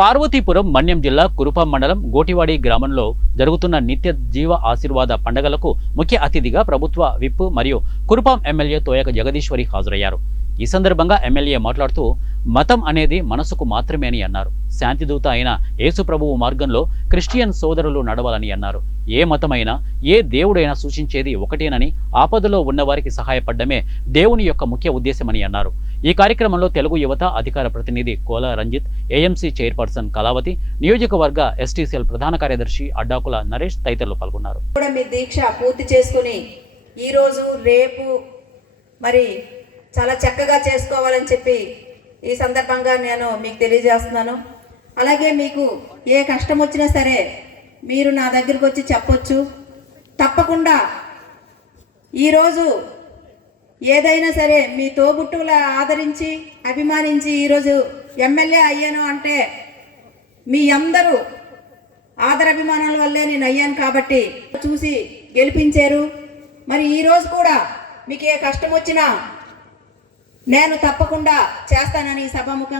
పార్వతీపురం మన్యం జిల్లా కురుపాం మండలం గోటివాడి గ్రామంలో జరుగుతున్న నిత్య జీవ ఆశీర్వాద పండుగలకు ముఖ్య అతిథిగా ప్రభుత్వ విప్ మరియు కురుపాం ఎమ్మెల్యే తోయక జగదీశ్వరి హాజరయ్యారు. ఈ సందర్భంగా ఎమ్మెల్యే మాట్లాడుతూ మతం అనేది మనసుకు మాత్రమే అని అన్నారు. శాంతిదూత అయిన యేసు ప్రభువు మార్గంలో క్రిస్టియన్ సోదరులు నడవాలని అన్నారు. ఏ మతమైనా ఏ దేవుడైనా సూచించేది ఒకటేనని, ఆపదలో ఉన్నవారికి సహాయపడమే దేవుని యొక్క ముఖ్య ఉద్దేశమని అన్నారు. ఈ కార్యక్రమంలో తెలుగు యువత అధికార ప్రతినిధి కోల రంజిత్, ఏఎంసీ చైర్పర్సన్ కళావతి, నియోజకవర్గ ఎస్టీసీఎల్ ప్రధాన కార్యదర్శి అడ్డాకుల నరేష్ తదితరులు పాల్గొన్నారు. మీ దీక్ష పూర్తి చేసుకుని ఈరోజు రేపు మరి చాలా చక్కగా చేసుకోవాలని చెప్పి ఈ సందర్భంగా నేను మీకు తెలియజేస్తున్నాను. అలాగే మీకు ఏ కష్టం వచ్చినా సరే మీరు నా దగ్గరికి వచ్చి చెప్పొచ్చు. తప్పకుండా ఈరోజు ఏదైనా సరే మీ తోబుట్టువుల ఆదరించి అభిమానించి ఈరోజు ఎమ్మెల్యే అయ్యాను అంటే మీ అందరూ ఆదరాభిమానాల వల్లే నేను అయ్యాను కాబట్టి చూసి గెలిపించారు. మరి ఈరోజు కూడా మీకు ఏ కష్టం వచ్చినా నేను తప్పకుండా చేస్తానని సభాముఖంగా